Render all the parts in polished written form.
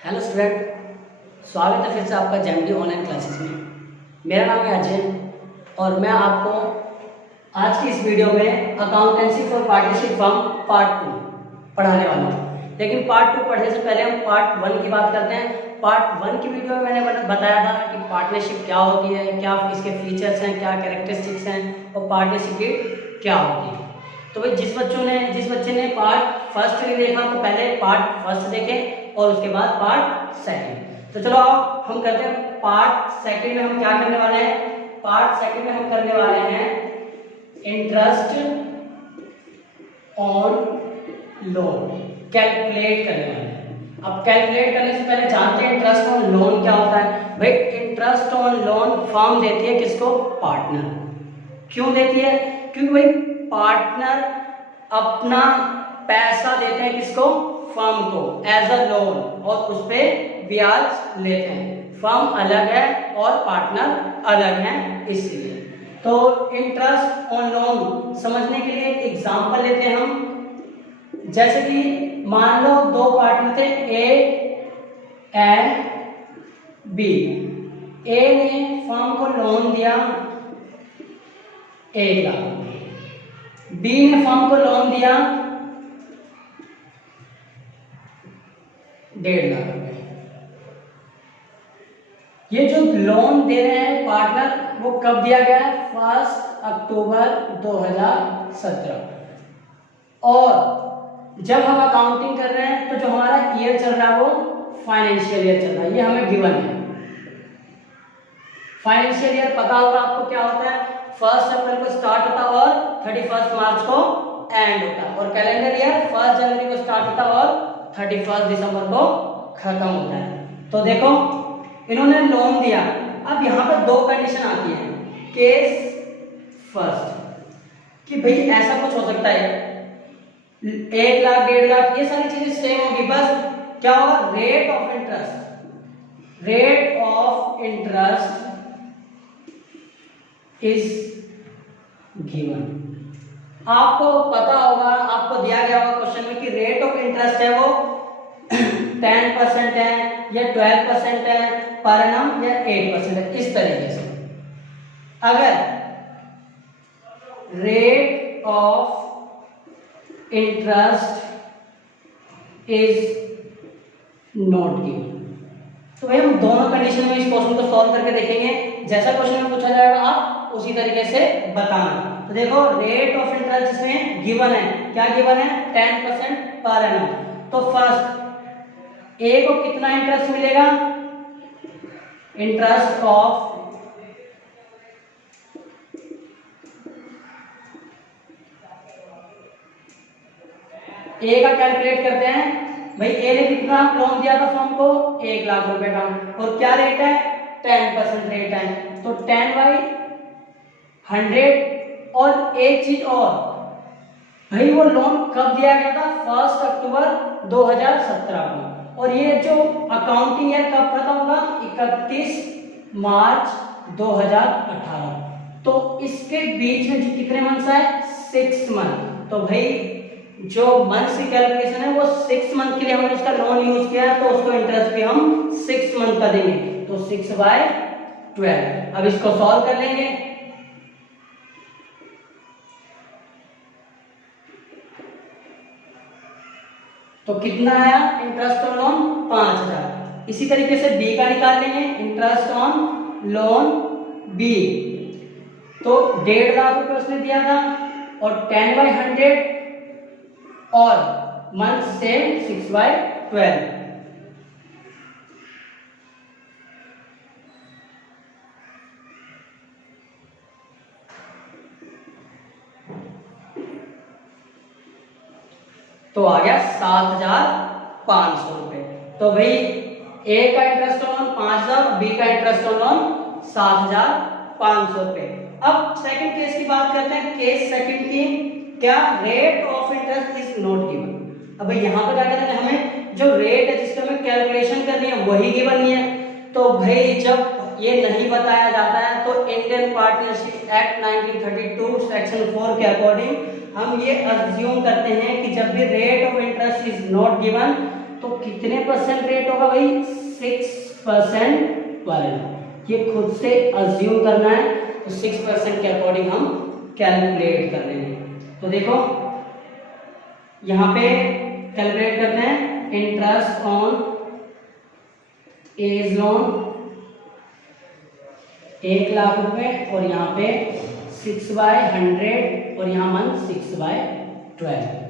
Hello student, स्वागत है फिर से आपका जेएमडी ऑनलाइन क्लासेस में। मेरा नाम है अजय और मैं आपको आज की इस वीडियो में accountancy for partnership firm part 2 पढ़ाने वाला हूँ। लेकिन पार्ट 2 पढ़ने से पहले हम पार्ट 1 की बात करते हैं। पार्ट 1 की वीडियो में मैंने बताया था कि पार्टनरशिप क्या होती है, क्या इसके फीचर्स हैं, क्या कैरेक्टरिस्टिक्स हैं और पार्टनरशिप की क्या होती है। तो भाई जिस बच्चे ने पार्ट फर्स्ट नहीं देखा तो पहले पार्ट फर्स्ट देखें और उसके बाद पार्ट सेकंड। तो चलो अब हम करते हैं पार्ट सेकंड में हम क्या करने वाले हैं। पार्ट सेकंड में हम करने वाले हैं इंटरेस्ट ऑन लोन कैलकुलेट करने वाले हैं। अब कैलकुलेट करने से पहले जानते हैं इंटरेस्ट ऑन लोन क्या होता है। भाई इंटरेस्ट ऑन लोन फर्म देती है किसको? पार्टनर। क्यों देती है? क्योंकि भाई पार्टनर अपना पैसा देते हैं किसको? फर्म को एज अ लोन और उस पे ब्याज लेते हैं। फर्म अलग है और पार्टनर अलग है इसलिए। तो इंटरेस्ट ऑन लोन समझने के लिए एक एग्जांपल लेते हैं हम। जैसे कि मान लो दो पार्टनर थे ए एंड बी। ए ने फर्म को लोन दिया 1 लाख, बी ने फर्म को लोन दिया 1.5 लाख रुपए। ये जो लोन दे रहे हैं पार्टनर वो कब दिया गया है? 1 अक्टूबर 2017। और जब हम अकाउंटिंग कर रहे हैं तो जो हमारा ईयर चल रहा है वो फाइनेंशियल ईयर चल रहा है। ये हमें गिवन है। फाइनेंशियल ईयर पता होगा आपको क्या होता है। 1 अप्रैल को स्टार्ट होता है और 31 मार्च को एंड होता है। और कैलेंडर ईयर 1 जनवरी को स्टार्ट होता है और 31 दिसंबर को खत्म होता है। तो देखो इन्होंने लोन दिया। अब यहाँ पर 2 कंडीशन आती है। केस फर्स्ट कि भाई ऐसा कुछ हो सकता है 1 लाख 1.5 लाख ये सारी चीजें सेम होगी, बस क्या होगा? Rate of interest is given. आपको पता होगा, आपको दिया गया होगा क्वेश्चन में कि रेट ऑफ इंटरेस्ट है वो 10% है या 12% है पर एनम या 8% है। इस तरीके से अगर rate of interest is not given तो भाई हम दोनों कंडीशन में इस क्वेश्चन को सॉल्व करके देखेंगे। जैसा क्वेश्चन में पूछा जाएगा आप उसी तरीके से बताना। तो देखो रेट ऑफ इंटरेस्ट इसमें गिवन है। क्या गिवन है? 10% पर एनम। तो फर्स्ट ए को कितना इंटरेस्ट मिलेगा? इंटरेस्ट ऑफ ए का कैलकुलेट करते हैं। भाई ए ने कितना लोन दिया था फर्म को? 1 लाख रुपए का। और क्या रेट है? 10% रेट है। तो 10/100। और एक चीज और, भाई वो लोन कब दिया गया था? 1 अक्टूबर 2017 को। और ये जो अकाउंटिंग ईयर कब खत्म होगा? 31 मार्च 2018। तो इसके बीच में कितने मंथ्स है? 6 मंथ। तो भाई जो मंथ्स की कैलकुलेशन है वो 6 मंथ के लिए हमने उसका लोन यूज किया है तो उसको इंटरेस्ट भी हम 6 मंथ का देंगे। तो 6/12। अब इसको सॉल्व कर लेंगे। तो कितना आया इंटरेस्ट ऑन लोन? 5000। इसी तरीके से बी का निकाल लेंगे। इंटरेस्ट ऑन लोन बी तो 1.5 लाख रुपए उसने दिया था और 10/100 और मंथ सेम 6/12। तो आ गया 7500 रुपए। तो भाई ए का इंटरेस्ट ऑन लोन 5000, बी का इंटरेस्ट ऑन लोन 7500 रुपए। अब सेकंड केस की बात करते हैं। केस सेकंड की क्या? Rate of interest is not given. अब भाई यहाँ पर क्या करना है? हमें जो रेट है जिसका हमें कैलकुलेशन करनी है वही गिवन नहीं है। तो भाई जब ये नहीं बताया जाता है तो इंडियन पार्टनरशिप एक्ट 1932 सेक्शन 4 के अकॉर्डिंग हम ये अज्यूम करते हैं कि जब भी rate of interest is not given तो तो कितने परसेंट रेट होगा भाई? 6% पर एनम। ये खुद से अज्यूम करना है, तो 6% के अकॉर्डिंग हम कैलकुलेट कर लेंगे। तो देखो यहाँ पे कैलकुलेट करते हैं, interest on as loan 1 lakh रुपए, और यहाँ पे 6/100 और यहाँ मंथ 6/12,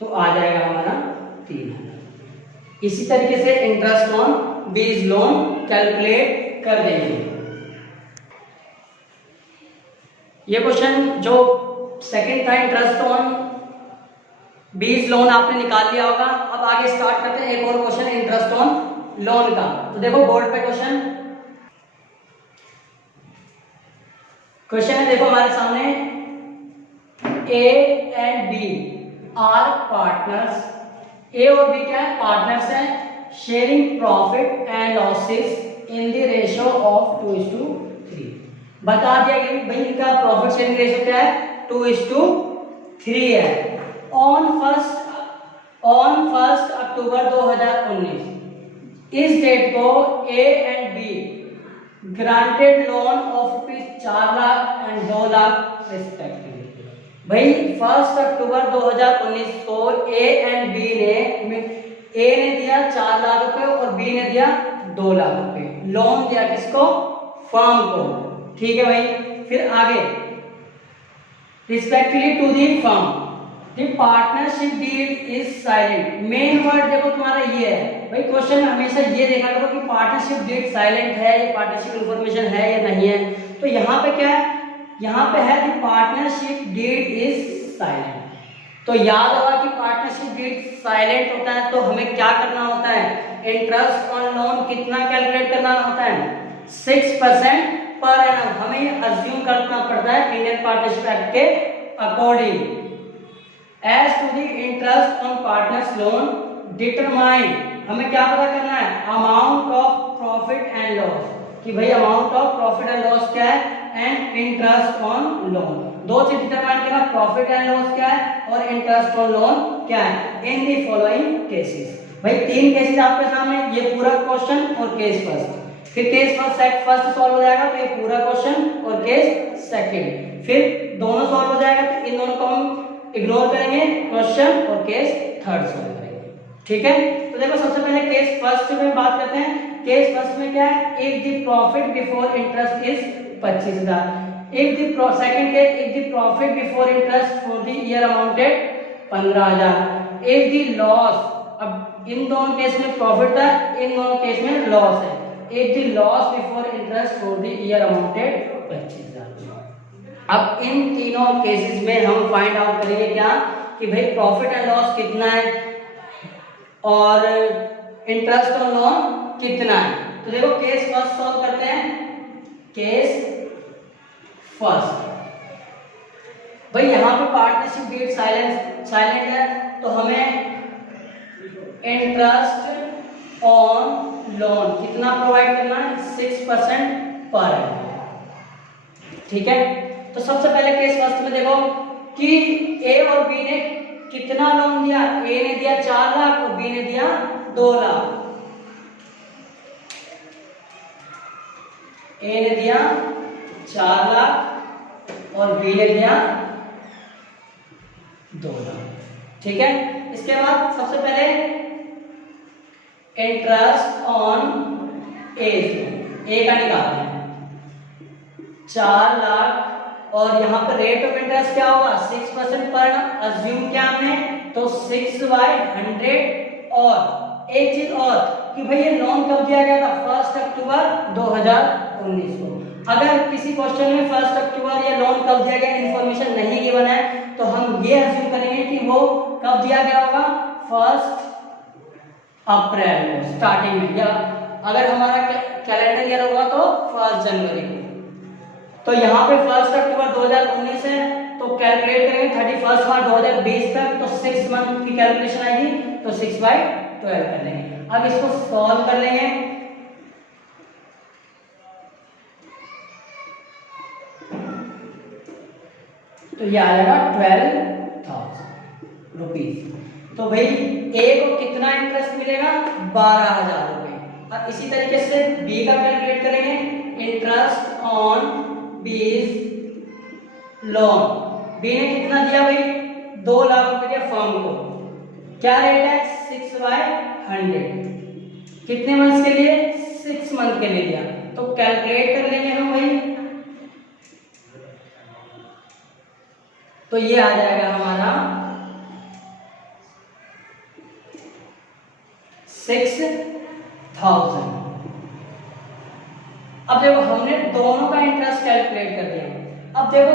तो आ जाएगा हमारा 3,000। इसी तरीके से इंटरेस्ट ऑन बीज लोन कैलकुलेट कर देंगे। ये क्वेश्चन जो सेकंड था, इंटरेस्ट ऑन बीज लोन, आपने निकाल लिया होगा। अब आगे स्टार्ट करते हैं एक और क्वेश्चन इंटरेस्ट ऑन लोन का। तो देखो बोर्ड पे क्वेश्चन है, देखो हमारे सामने, A and B are partners. A और बी क्या है? पार्टनर्स हैं। Sharing profit and losses in the ratio of 2:3। बता दिया कि भाई इनका प्रॉफिट शेयरिंग रेशियो क्या है? 2:3 है। ऑन फर्स्ट अक्टूबर 2019 इस डेट को ए and be granted loan of ₹4 lakh and 2 lakh respectively. भाई 1 अक्टूबर 2019 को ए एंड बी ने, ए ने दिया 4 लाख रुपए और बी ने दिया 2 लाख रुपए। लोन दिया किसको? फर्म को। ठीक है भाई। फिर आगे, respectively to the firm the partnership deed is silent. Main word देखो तुम्हारा ये है भाई। क्वेश्चन में हमेशा ये देखा करो कि पार्टनरशिप डीड साइलेंट है, ये पार्टनरशिप इंफॉर्मेशन है या नहीं है। तो यहाँ पे क्या है? यहाँ पे है the partnership deed is silent. तो याद होगा कि पार्टनरशिप डीड साइलेंट होता है तो हमें क्या करना होता है? इंटरेस्ट ऑन लोन कितना कैलकुलेट करना होता है? 6% पर एनम। हमें अज्यूम करना पड़ता है इंडियन पार्टनरशिप एक्ट के according. As to the interest on partners loan determine, हमें क्या पता करना है? Amount of profit and loss, कि भाई amount of profit and loss क्या है, एंड इंटरेस्ट ऑन लोन। दो चीज डिटरमाइन करना, प्रॉफिट एंड लॉस क्या है और इंटरेस्ट ऑन लोन क्या है, इन दी फॉलोइंग केसेस। भाई 3 केसेस आपके सामने, ये पूरा क्वेश्चन और केस फर्स्ट। फिर केस फर्स्ट सॉल्व हो जाएगा तो ये पूरा क्वेश्चन और केस सेकंड। फिर दोनों सॉल्व हो जाएगा तो इन दोनों को हम इग्नोर करेंगे, क्वेश्चन और केस थर्ड सॉल्व करेंगे। ठीक है। तो देखो सबसे पहले केस फर्स्ट में बात करते हैं। केस फर्स्ट में क्या है? If the profit before interest is 25,000। If the second case, if the profit before interest for the year amounted 15,000। If the loss, अब इन दोनों केस में प्रॉफिट था, इन दोनों केस में लॉस है। If the loss before interest for the year amounted 25,000। अब इन तीनों cases में हम फाइंड आउट करेंगे क्या, कि भाई प्रॉफिट एंड लॉस कितना है और इंटरेस्ट ऑन लोन कितना है। तो देखो केस फर्स्ट सॉल्व करते हैं। केस फर्स्ट, भाई यहाँ पे पार्टनरशिप डीड साइलेंट है तो हमें इंटरेस्ट ऑन लोन कितना प्रोवाइड करना है? 6% पर एनम। ठीक है। तो सबसे पहले केस फर्स्ट में देखो कि ए और बी ने कितना लोन दिया। ए ने दिया 4 लाख और बी ने दिया 2 लाख। ए ने दिया 4 लाख और बी ने दिया 2 लाख। ठीक है। इसके बाद सबसे पहले इंटरेस्ट ऑन ए का निकालते हैं। 4 लाख और यहाँ पर रेट ऑफ इंटरेस्ट क्या होगा? 6% पर अज्यूम क्या हमने, तो 6/100। और एक चीज और कि भाई ये लोन कब दिया गया था? 1 अक्टूबर 2019 को। अगर किसी क्वेश्चन में 1 अक्टूबर ये लोन कब दिया गया इन्फॉर्मेशन नहीं गिवन है तो हम ये अज्यूम करेंगे कि वो कब दिया गया होगा? 1 अप्रैल को स्टार्टिंग में, या अगर हमारा कैलेंडर ईयर होगा तो 1 जनवरी को। तो यहाँ पे 1 अक्टूबर 2019 है तो कैलकुलेट करेंगे 31 मार्च 2020 तक, तो 6 मंथ की कैलकुलेशन आएगी तो 6/12 कर लेंगे। अब इसको सॉल्व कर लेंगे। तो ये आ जाएगा 12,000 रुपीज। तो भाई ए को कितना इंटरेस्ट मिलेगा? 12,000 रुपए। अब इसी तरीके से बी का कैलकुलेट करेंगे, इंटरेस्ट ऑन बीज लोन। बी ने कितना दिया भाई? 2 लाख रुपए दिया फर्म को। क्या रेट है? 6/100। कितने मंथ के लिए? 6 मंथ के लिए दिया। तो कैलकुलेट कर लेंगे हम भाई, तो ये आ जाएगा हमारा 6,000। अब देखो हमने दोनों का इंटरेस्ट कैलकुलेट कर दिया। अब देखो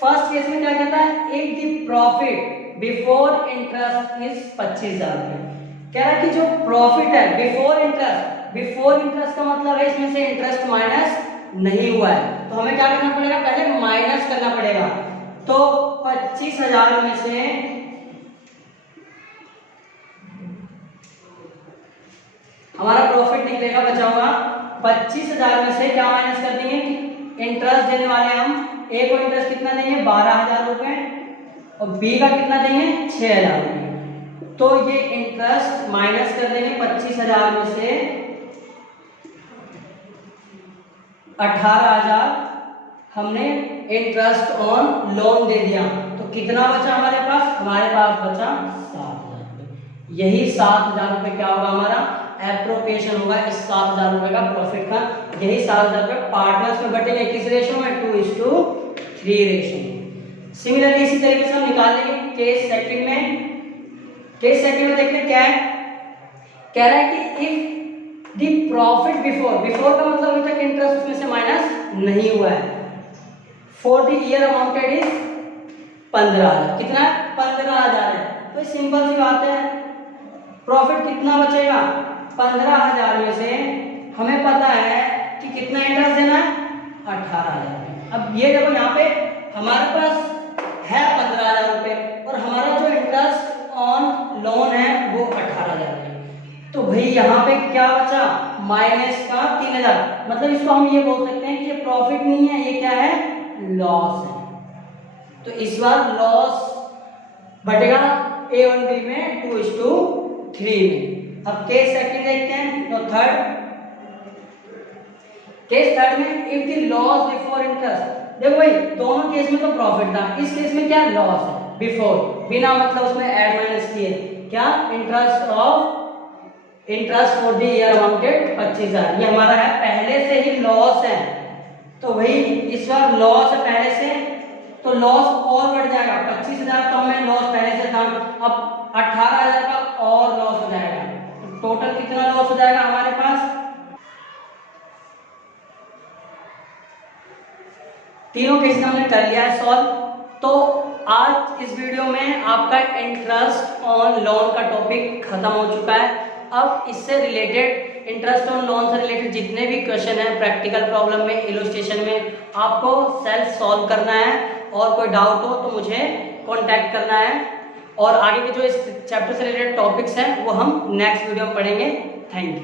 फर्स्ट केस में क्या कहता है, if the profit before interest is 25,000 रुपए। कह रहा है कि जो प्रॉफिट है बिफोर इंटरेस्ट का मतलब है इसमें से इंटरेस्ट माइनस नहीं हुआ है, तो हमें क्या करना पड़ेगा? पहले माइनस करना पड़ेगा। तो 25,000 में से हमारा प्रॉफिट निकलेगा, बचा हुआ 25,000 में से क्या माइनस कर देंगे? इंटरेस्ट देने वाले हम ए को इंटरेस्ट कितना देंगे? 12,000 रुपए, और बी का कितना देंगे? 6,000 रुपए। तो ये इंटरेस्ट माइनस कर देंगे 25,000 में से 18,000 हमने इंटरेस्ट ऑन लोन दे दिया। तो कितना बचा हमारे पास? हमारे पास बचा 7,000 रुपए। यही 7,000 रुपए क्या होगा? हमारा एप्रोप्रिएशन होगा इस 7,000 रुपए का प्रॉफिट का। यही 7,000 रुपए पार्टनर्स में बटेंगे किस रेशो में? 2:3 रेशो में। सिमिलरली इसी तरीके से हम निकाल लेंगे केस सेकंड में। केस सेकंड में देखते हैं क्या है। कह रहा है कि इफ द प्रॉफिट बिफोर का मतलब अभी तक इंटरेस्ट उसमें से माइनस नहीं हुआ है, for the year amounted is 15,000। कितना है? 15,000 है। तो सिंपल सी बात है, प्रॉफिट कितना बचेगा? 15,000 में से हमें पता है कि कितना इंटरेस्ट देना है? 18,000। अब ये देखो यहाँ पे हमारे पास है 15,000 रुपए और हमारा जो इंटरेस्ट ऑन लोन है वो 18,000 है। तो भाई यहाँ पे क्या बचा? माइनस का 3,000। मतलब इसको हम ये बोल सकते हैं कि ये प्रॉफिट नहीं है, ये क्या है? लॉस है। तो इस बार लॉस बटेगा ए और बी में 2:3 में। अब केस सेकंड देखते हैं। तो केस थर्ड में if the loss before interest. देखो भाई दोनों केस में तो प्रॉफिट था, इस केस में क्या? लॉस है बिफोर, बिना मतलब उसमें ऐड माइनस किए। क्या? Interest for the year amounted 25,000। ये हमारा है, पहले से ही लॉस है। तो भाई इस बार लॉस है पहले से, तो लॉस और बढ़ जाएगा। 25,000 तो हमें लॉस पहले से था, अब 18,000 का और लॉस हो जाएगा। तो टोटल कितना लॉस हो जाएगा हमारे पास? तीनों केस हमने कर लिया है सॉल्व। तो आज इस वीडियो में आपका इंटरेस्ट ऑन लोन का टॉपिक खत्म हो चुका है। अब इससे रिलेटेड, इंटरेस्ट ऑन लोन से रिलेटेड जितने भी क्वेश्चन हैं प्रैक्टिकल प्रॉब्लम में, इलस्ट्रेशन में, आपको सेल्फ सॉल्व करना है। और कोई डाउट हो तो मुझे कांटेक्ट करना है। और आगे के जो इस चैप्टर से रिलेटेड टॉपिक्स हैं वो हम नेक्स्ट वीडियो में पढ़ेंगे। Thank you.